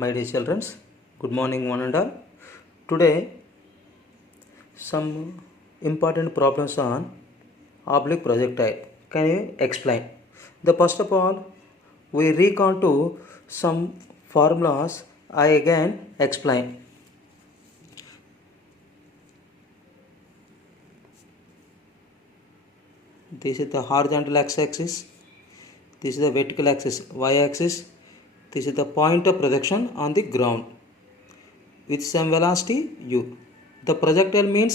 My dear children, good morning one and all. Today some important problems on oblique projectile. Can you explain? The first of all, we recall to some formulas. I again explain. This is the horizontal x-axis. This is the vertical axis y-axis. This is the point of projection on the ground with some velocity u. The projectile means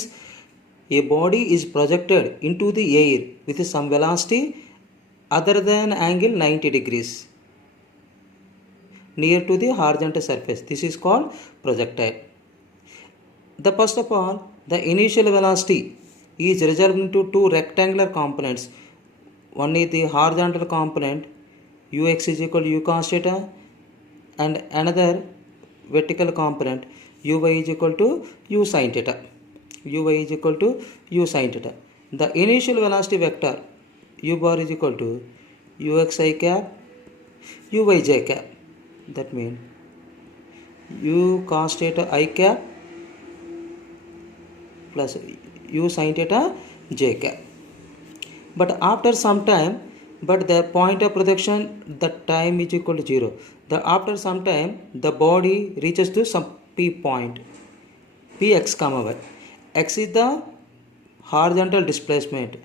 a body is projected into the air with some velocity other than angle 90 degrees near to the horizontal surface. This is called projectile. The first of all, the initial velocity is resolved into two rectangular components. One is the horizontal component ux is equal to u cos theta, and another vertical component uy is equal to u sin theta. Uy is equal to u sin theta. The initial velocity vector u bar is equal to uxi cap uyj cap. That means u cos theta I cap plus u sin theta j cap. But after some time, the point of projection, the time is equal to 0. After some time, the body reaches to some p point, px comma y. X is the horizontal displacement.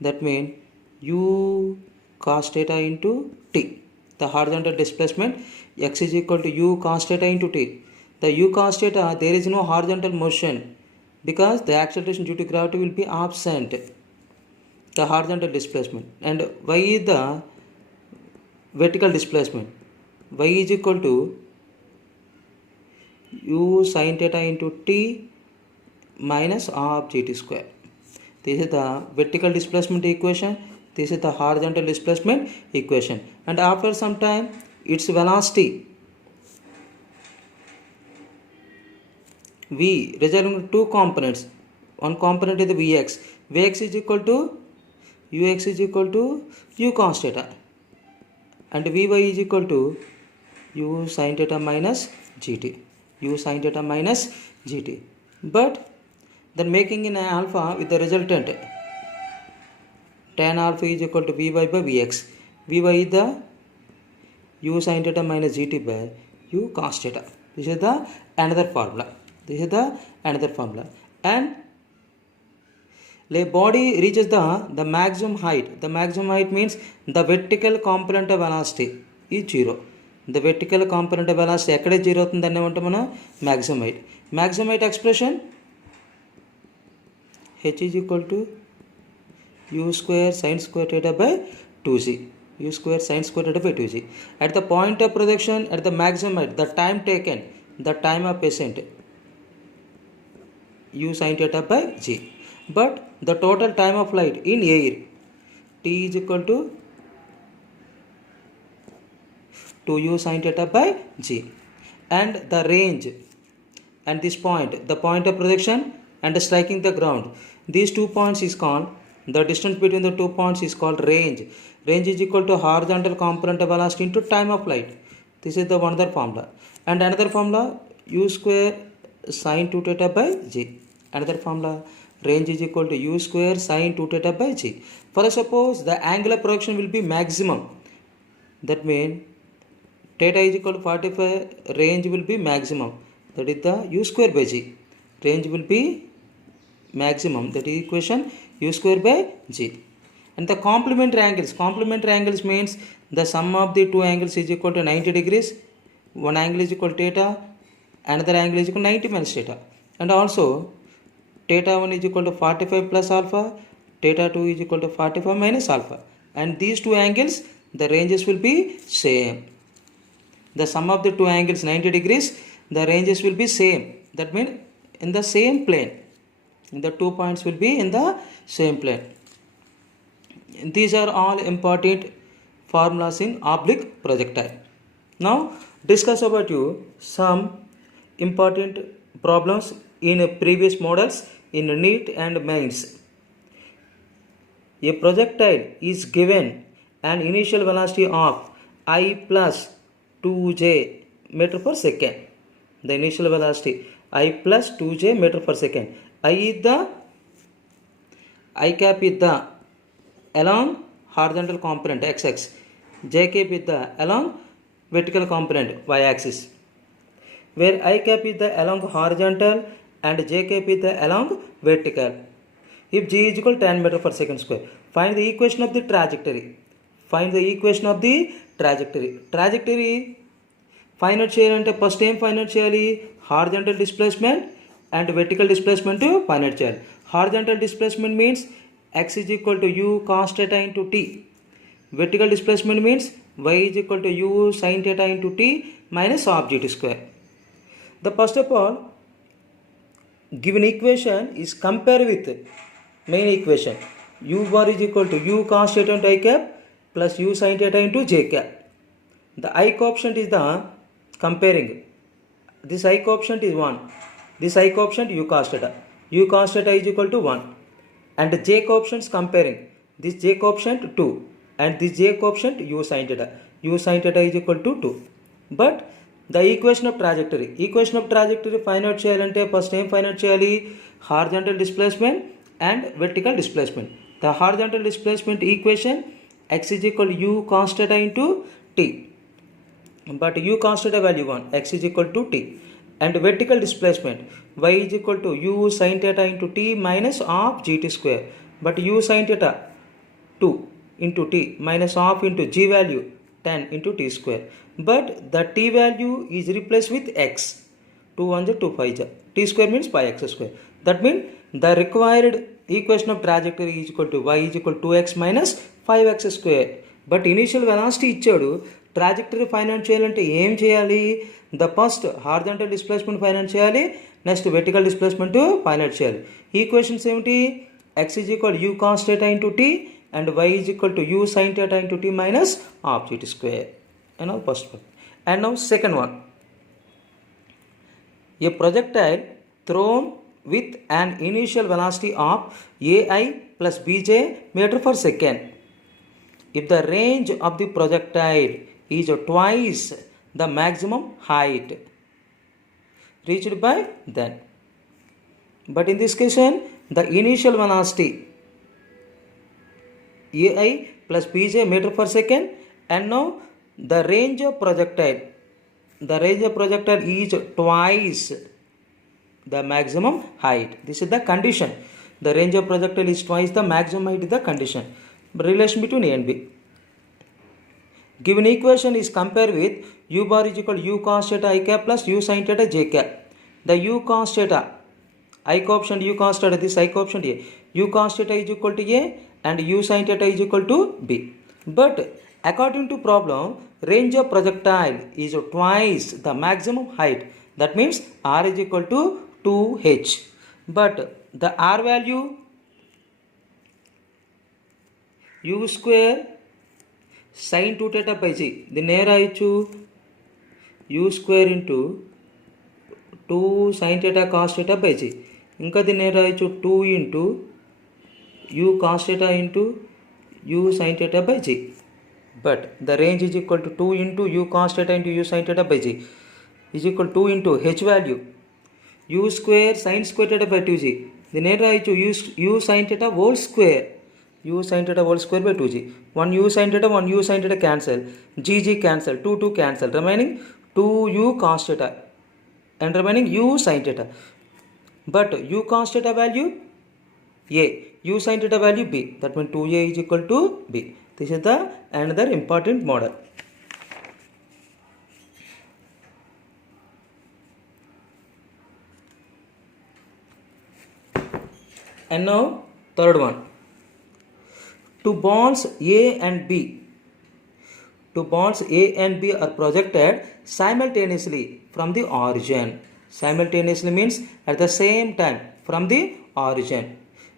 That means u cos theta into t. The horizontal displacement x is equal to u cos theta into t. The u cos theta, there is no horizontal motion because the acceleration due to gravity will be absent. The horizontal displacement, and y is the vertical displacement. Y is equal to u sin theta into t minus of gt square. This is the vertical displacement equation. This is the horizontal displacement equation. And after some time, its velocity v resolving two components. One component is the vx. Vx is equal to ux is equal to u cos theta, and vy is equal to u sin theta minus gt. But then making in alpha with the resultant tan alpha is equal to vy by vx. Vy is the u sin theta minus gt by u cos theta. This is the another formula. And the body reaches the maximum height. The maximum height means the vertical component of velocity is 0. The vertical component of velocity ekkade 0 అవుతుంది దాన్ని ఏమంటాం మనం maximum height. Maximum height expression h is equal to u square sin square theta by 2z. At the point of projection, at the maximum height, the time taken, the time of ascent, u sin theta by g. But the total time of flight in air, t is equal to 2u sin theta by g. And the range and this point, the point of projection and striking the ground, these 2 points is called, the distance between the 2 points is called range. Range is equal to horizontal component of velocity into time of flight. This is the one other formula. And another formula, u square sin 2 theta by g. Another formula, range is equal to u square sin 2 theta by g. For suppose the angular projection will be maximum. That means theta is equal to 45, range will be maximum. That is the u square by g. Range will be maximum. That is equation u square by g. And the complementary angles means the sum of the two angles is equal to 90 degrees. One angle is equal to theta, another angle is equal to 90 minus theta. And also theta 1 is equal to 45 plus alpha, theta 2 is equal to 45 minus alpha. And these two angles, the ranges will be same. The sum of the two angles 90 degrees, the ranges will be same. That means in the same plane. The 2 points will be in the same plane. These are all important formulas in oblique projectile. Now discuss about you some important problems in previous models in NEET and mains. A projectile is given an initial velocity of I plus 2j meter per second. The initial velocity I plus 2j meter per second. I cap is the along horizontal component xx. J cap is the along vertical component y axis. Where I cap is the along horizontal and j cap is the along vertical. If g is equal to 10 meter per second square, find the equation of the trajectory. Find the equation of the trajectory. Trajectory find out చేయాలంటే first ఏం find out చేయాలి? Horizontal displacement and vertical displacement find out చేయాలి. Horizontal displacement means x is equal to u cos theta into t. Vertical displacement means y is equal to u sin theta into t minus half gt square. The first of all given equation is compared with main equation u bar is equal to u cos theta into I cap plus u sin theta into j cap. The I coefficient is the comparing. This I coefficient is 1. This I coefficient u cos theta. U cos theta is equal to 1. And j coefficients comparing. This j coefficient 2. And this j coefficient u sin theta. U sin theta is equal to 2. But the equation of trajectory. Equation of trajectory find out cheyalante first time find out cheyali horizontal displacement and vertical displacement. The horizontal displacement equation x is equal to u cos theta into t. But u cos theta value 1, x is equal to t. And vertical displacement y is equal to u sin theta into t minus half gt square. But u sin theta 2 into t minus half into g value 10 into t square. But the t value is replaced with x. 2 1 2 5 t square means pi x square. That means the required equation of trajectory is equal to y is equal to 2x minus 5x square. But initial velocity ఇచ్చాడు, trajectory find out చేయాలంటే ఏం చేయాలి? The first horizontal displacement find out చేయాలి, next vertical displacement find out చేయాలి. Equations ఏమిటి? x is equal to u cos theta into t and y is equal to u sin theta into t minus half gt square. And now first one. And now second one. A projectile thrown with an initial velocity of ai plus bj meter per second. If the range of the projectile is twice the maximum height reached by then. But in this case, the initial velocity ai plus bj meter per second, and now the range of projectile is twice the maximum height. This is the condition. The range of projectile is twice the maximum height is the condition. Relation between a and b. Given equation is compared with u bar is equal to u cos theta I cap plus u sin theta j cap. The u cos theta I coefficient u cos theta, this I coefficient a, u cos theta is equal to a and u sin theta is equal to b. But according to problem, range of projectile is twice the maximum height. That means r is equal to 2h. But the r value u square sin 2 theta by g. దీన్ని ఏ రాయొచ్చు? u square into 2 sin theta cos theta by g. ఇంకా దీన్ని ఏ రాయొచ్చు? 2 into u cos theta into u sin theta by g. But the range is equal to 2 into u cos theta into u sin theta by g is equal to 2 into h value u square sin square theta by 2g. దీన్ని ఏ రాయొచ్చు? u sin theta whole square. u sin theta whole square by 2g. 1 u sin theta, 1 u sin theta cancel. g cancel. 2 cancel. Remaining 2u cos theta and remaining u sin theta. But u cos theta value a, u sin theta value b. That means 2a is equal to b. This is the another important model. And now third one. Two bonds A and B. Two bonds A and B are projected simultaneously from the origin. Simultaneously means at the same time from the origin.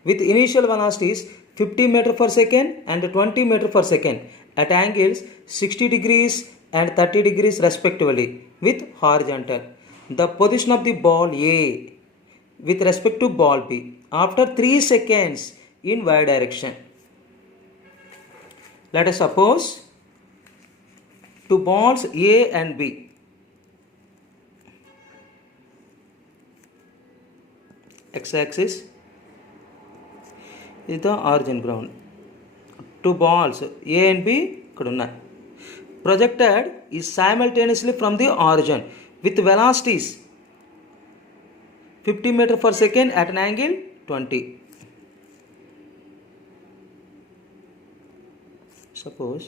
With initial velocities 50 meter per second and 20 meter per second at angles 60 degrees and 30 degrees respectively with horizontal. The position of the ball A with respect to ball B after 3 seconds in y direction. Let us suppose two balls A and B. X-axis is the origin ground. Two balls A and B ఇక్కడ ఉన్నాయి. Projected is simultaneously from the origin with velocities 50 meter per second at an angle 20. Suppose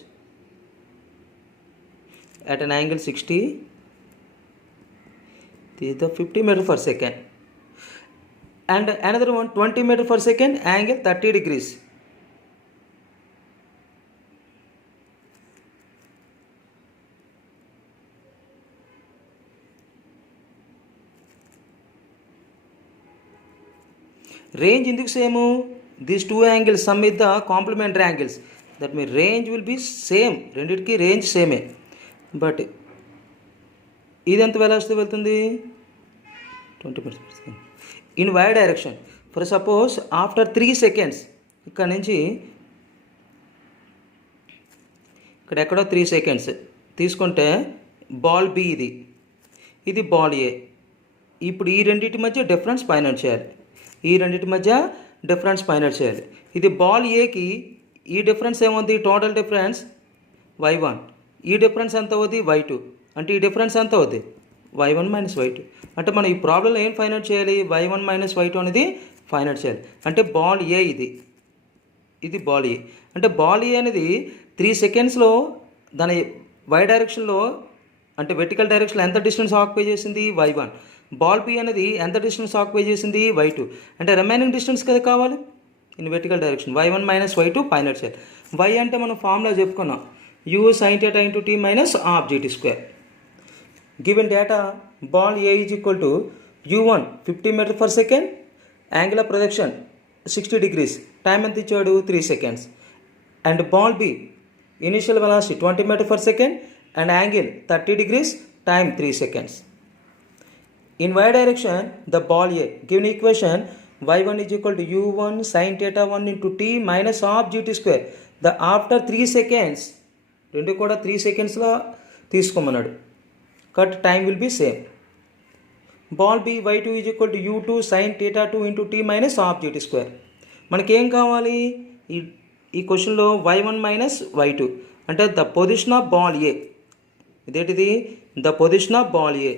at an angle 60, this is the 50 meter per second, and another one 20 meter per second, angle 30 degrees. Range ఎందుకు same? These two angles sum with the complementary angles, that మీ range will be same, రెండింటికి range సేమే. But ఇది ఎంత velocity వెళ్తుంది? 20 meters in y direction. For suppose after 3 seconds ఇక్కడ నుంచి ఇక్కడ ఎక్కడో 3 seconds తీసుకుంటే బాల్ బి, ఇది బాల్ ఏ. ఇప్పుడు ఈ రెండింటి మధ్య డిఫరెన్స్ ఫైండ్ అవుట్ చేయాలి. ఇది బాల్ ఏకి ఈ డిఫరెన్స్ ఏమవుతుంది? Total difference y1. ఈ డిఫరెన్స్ ఎంత అవుతుంది? y2. అంటే ఈ డిఫరెన్స్ ఎంత అవుతుంది? y1 minus y2. అంటే మనం ఈ ప్రాబ్లంలో ఏం ఫైండ్ అవుట్ చేయాలి? y1 మైనస్ y2 అనేది ఫైండ్ అవుట్ చేయాలి. అంటే బాల్ ఏ ఇది బాల్ ఏ. అంటే బాల్ ఏ అనేది 3 secondsలో దాని y డైరెక్షన్లో అంటే వెర్టికల్ డైరెక్షన్లో ఎంత డిస్టెన్స్ ఆక్యుపై చేసింది? y1. బాల్ పి అనేది ఎంత డిస్టెన్స్ ఆక్యుపై చేసింది? y2. అంటే రిమైనింగ్ డిస్టెన్స్ కదా కావాలి in vertical direction. y1 minus y2 find out చేయాలి. y అంటే మనం ఫార్ములా చెప్పుకున్నాం, u sin theta into t minus half gt square. Given data, ball A is equal to u1 50 meter per second, angle of projection 60 degrees, time ఎంత ఇచ్చాడు? 3 seconds. And ball B, initial velocity 20 meter per second and angle 30 degrees, time 3 seconds. In y direction, the ball A, given equation y1 is equal to u1 sin theta 1 into t minus half gt square. The after 3 seconds, రెండు కూడా 3 secondsలో తీసుకోమన్నాడు. Cut time will be same. Ball B y2 is equal to u2 sin theta 2 into t minus half gt square. మనకేం కావాలి ఈ క్వశ్చన్లో? y1 minus y2 అంటే the position of ball A. ఇదేంటిది? The position of ball A.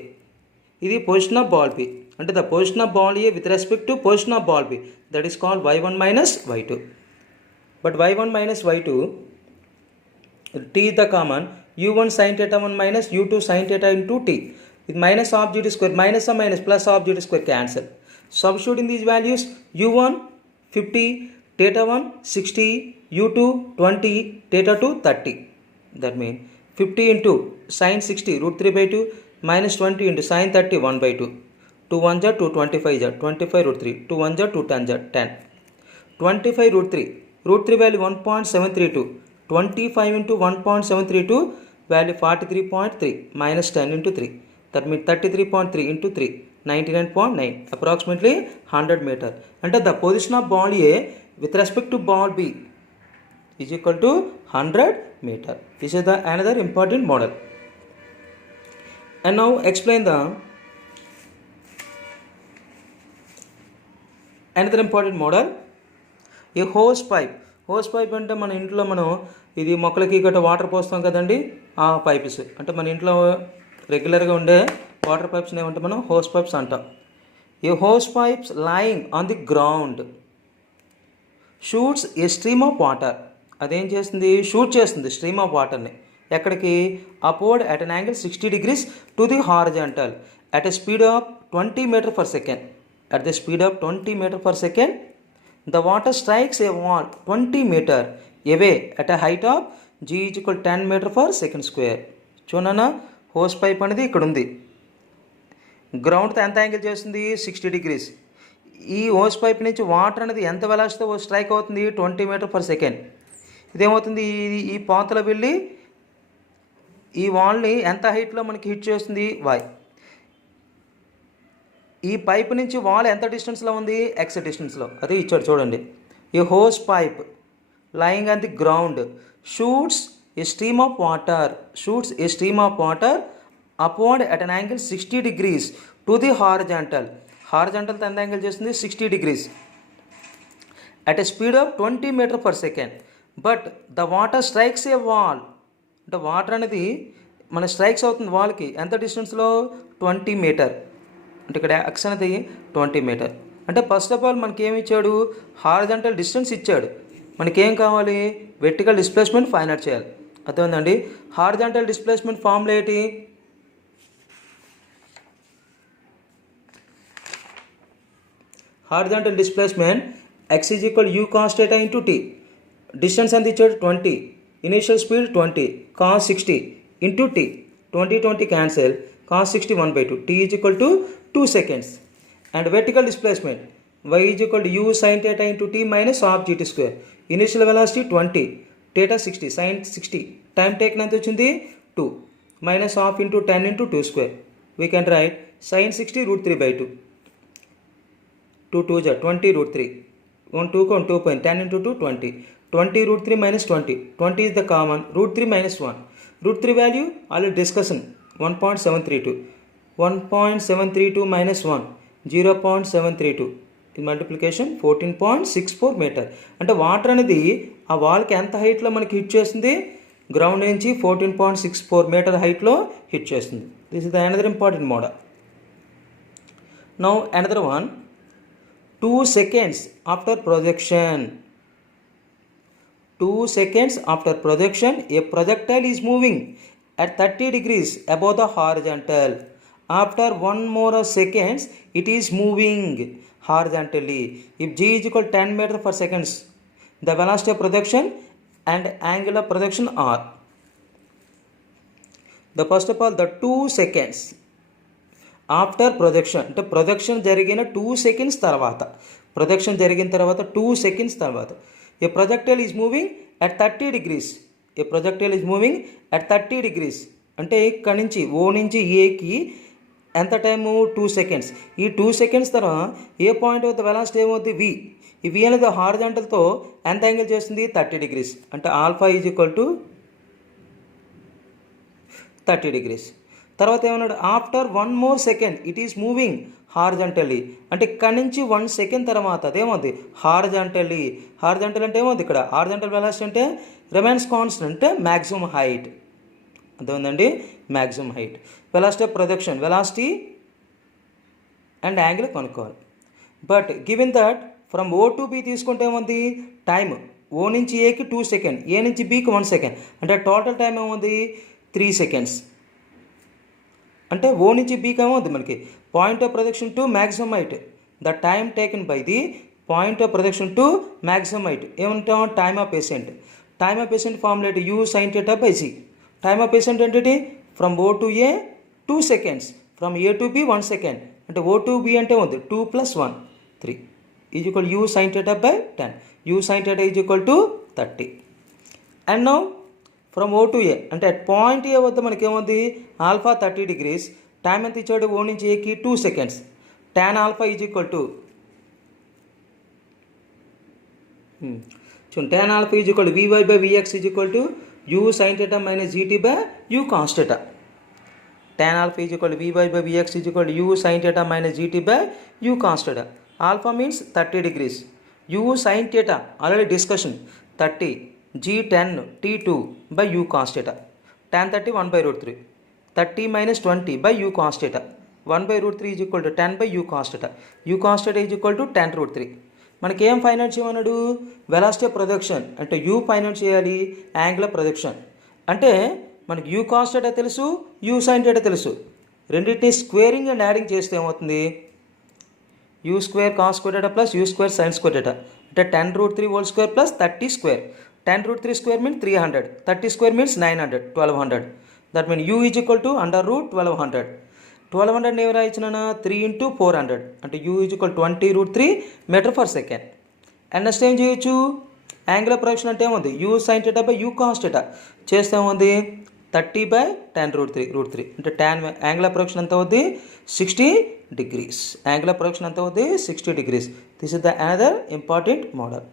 ఇది position of ball B. అంటే the position of ball A with respect to position of ball B, that is called y1 minus y2. But y1 minus y2 t is the common, u1 sin theta 1 minus u2 sin theta into t. With minus half gt square, minus or minus plus half gt square cancel. Substituting these values, u1 50, theta 1 60, u2 20, theta 2 30. That means 50 into sin 60 root 3 by 2 minus 20 into sin 30 1 by 2. 2 1 ja 2 25 ja 25 root 3. 2 1 ja 2 10 ja 10. 25 root 3. Root 3 value 1.732. 25 into 1.732 value 43.3 minus 10 into 3. That means 33.3 into 3, 99.9, approximately 100 meter. And the position of ball A with respect to ball B is equal to 100 meter. This is the another important model. And now explain the another important model, a hose pipe. Hose pipe అంటే మన ఇంట్లో మనం ఇది మొక్కలకి గట్రా water పోస్తాం కదండి, ఆ పైప్స్. అంటే మన ఇంట్లో రెగ్యులర్గా ఉండే వాటర్ పైప్స్ ఏమంటే మనం హోస్ పైప్స్ అంటాం. ఈ hose pipes lying on the ground shoots a stream of water. అదేం చేస్తుంది? షూట్ చేస్తుంది స్ట్రీమ్ ఆఫ్ వాటర్ని. ఎక్కడికి? Upward at an angle 60 degrees to the horizontal at a speed of 20 meter per second. At the speed of 20 meter per second, the water strikes a wall 20 meter away at a height of g is equal to 10 meter per second square. చూడనా, hose pipe అనేది ఇక్కడ ఉంది, గ్రౌండ్తో ఎంత angle చేస్తుంది? 60 degrees. ఈ hose pipe నుంచి water అనేది ఎంత వెలాసిటీతో స్ట్రైక్ అవుతుంది? 20 meter per second. ఇదేమవుతుంది? ఈ పాతలో వెళ్ళి ఈ వాల్ని ఎంత హైట్లో మనకి హిట్ చేస్తుంది? y. ఈ పైప్ నుంచి వాల్ ఎంత డిస్టెన్స్లో ఉంది? x డిస్టెన్స్లో. అదే ఇచ్చాడు చూడండి. A hose pipe lying on the ground shoots a stream of water shoots a stream of water upward at an angle 60 degrees to the horizontal. Horizontal ఎంత యాంగిల్ చేస్తుంది 60 degrees at a speed of 20 meter per second. But the water strikes a wall. అంటే water అనేది మన strikes అవుతుంది వాల్కి ఎంత డిస్టెన్స్లో 20 metre. అంటే ఇక్కడ ఎక్స్ అనేది 20 మీటర్. అంటే ఫస్ట్ ఆఫ్ ఆల్ మనకి ఏమి ఇచ్చాడు, హారిజాంటల్ డిస్టెన్స్ ఇచ్చాడు. మనకేం కావాలి, వెర్టికల్ డిస్ప్లేస్మెంట్ ఫైండ్ అవుట్ చేయాలి. అర్థమైందండి. హారిజాంటల్ డిస్ప్లేస్మెంట్ ఫార్ములా ఏంటి, horizontal displacement x is equal u cos theta into t. Distance ఎంత ఇచ్చాడు 20, initial speed 20, cos 60 into t. 20 cancel, cos 60 1/2, t is equal to 2 seconds. And vertical displacement y is equal to u sin theta into t minus half gt square. Initial velocity 20, theta 60, sin 60, time taken ఎంత వచ్చింది 2, minus half into 10 into 2 square. We can write sin 60 √3/2, 2 2 is 20 √3, 1 2 1 2 point 10 into 2 20, 20 √3 minus 20, 20 is the common, √3 minus 1, √3 value already discussion 1.732, 1.732 minus 1 0.732, in multiplication 14.64 metre. అంటే water అనేది ఆ వాల్కి ఎంత హైట్లో మనకి hit చేస్తుంది, గ్రౌండ్ నుంచి 14.64 మీటర్ హైట్లో హిట్ చేస్తుంది. This is the another important model. Now another one, 2 seconds after projection. 2 seconds after projection, a projectile is moving at 30 degrees above the horizontal. After 1 more seconds, it is moving horizontally. If g is equal to 10 meter per second, the velocity of projection and angle of projection are. The first of all, the 2 seconds. After projection అంటే projection జరిగిన 2 seconds తర్వాత, projection జరిగిన తర్వాత 2 seconds తర్వాత, a projectile is moving at 30 degrees. A projectile is moving at 30 degrees అంటే ఇక్కడ నుంచి ఓ నుంచి ఏకి ఎంత టైము 2 seconds. ఈ 2 seconds తర్వాత ఏ పాయింట్ వద్ద వెలాసిటీ ఏమవుతుంది v. ఈ v అనేది హారిజాంటల్తో ఎంత యాంగిల్ చేస్తుంది 30 degrees. అంటే alpha is equal to 30 degrees. తర్వాత ఏమన్నాడు, after 1 more second it is moving horizontally. అంటే ఇక్కడ నుంచి 1 second తర్వాత అదేమవుతుంది హారిజాంటల్లీ. హారిజాంటల్ అంటే ఏమవుతుంది, ఇక్కడ హారిజాంటల్ వెలాసిటీ అంటే రిమైన్స్ కాన్స్టెంట్ అంటే మ్యాక్సిమం హైట్. అర్థమైందండి, maximum height. Velocity of projection, velocity and angle కనుక్కోవాలి. But given that from O to B తీసుకుంటే ఏముంది టైమ్, ఓ నుంచి ఏకి 2 seconds, ఏ నుంచి బికి 1 second, అంటే టోటల్ టైం ఏముంది 3 seconds. అంటే ఓ నుంచి బీకి ఏమవుతుంది మనకి point of projection to maximum height, the time taken by the point of projection to maximum height ఏమంటాం, time of patient. Time of patient formula ఏంటి, U sine theta by C. Time of patient ఏంటి, from O to A 2 seconds, from A to B 1 second, అంటే ఓ to B అంటే ఉంది 2 + 1 3 is equal U sine theta by 10. U sine theta is equal to 30. And now from O to A అంటే point ఏ వద్ద మనకి ఏముంది alpha 30 degrees, time ఎంత ఇచ్చాడు ఓ నుంచి ఏకి 2 seconds, tan alpha is equal to చూడండి, tan alpha is equal to vy by vx is equal to u sin theta minus gt by u cos theta. tan alpha is equal to vy by vx is equal to u sin theta minus gt by u cos theta. Alpha means 30 degrees, u sin theta already discussion 30, g10 t2 by u cos theta, tan 30 1/√3, 30 minus 20 by u cos theta, 1/√3 is equal to 10 by u cos theta. u cos theta is equal to 10√3. మనకి ఏం find out చేయమన్నాడు, velocity of projection అంటే u find out చేయాలి, angle of projection అంటే మనకి u cos theta తెలుసు, u sin theta తెలుసు, రెండింటిని స్క్వేరింగ్ అండ్ యాడింగ్ చేస్తే ఏమవుతుంది u square cos square theta plus u square sin square theta అంటే 10√3 whole square plus 30 square. 10√3 square means 300, 30 square means 900, 1200. That means u is equal to √1200. 1200 ఎవరు ఇచ్చినా 3 into 400 అంటే u is equal to 20√3 meter per second. And next ఏం చేయొచ్చు, angle of projection అంటే ఏముంది u sin theta by u cos theta చేస్తే ఏముంది 30 by 10√3 అంటే tan యాంగిల్ ఆఫ్ ప్రొజెక్షన్ ఎంత అవుద్ది 60 degrees. యాంగిల్ ఆఫ్ ప్రొజెక్షన్ ఎంత అవుద్ది 60 degrees. This is the another important model.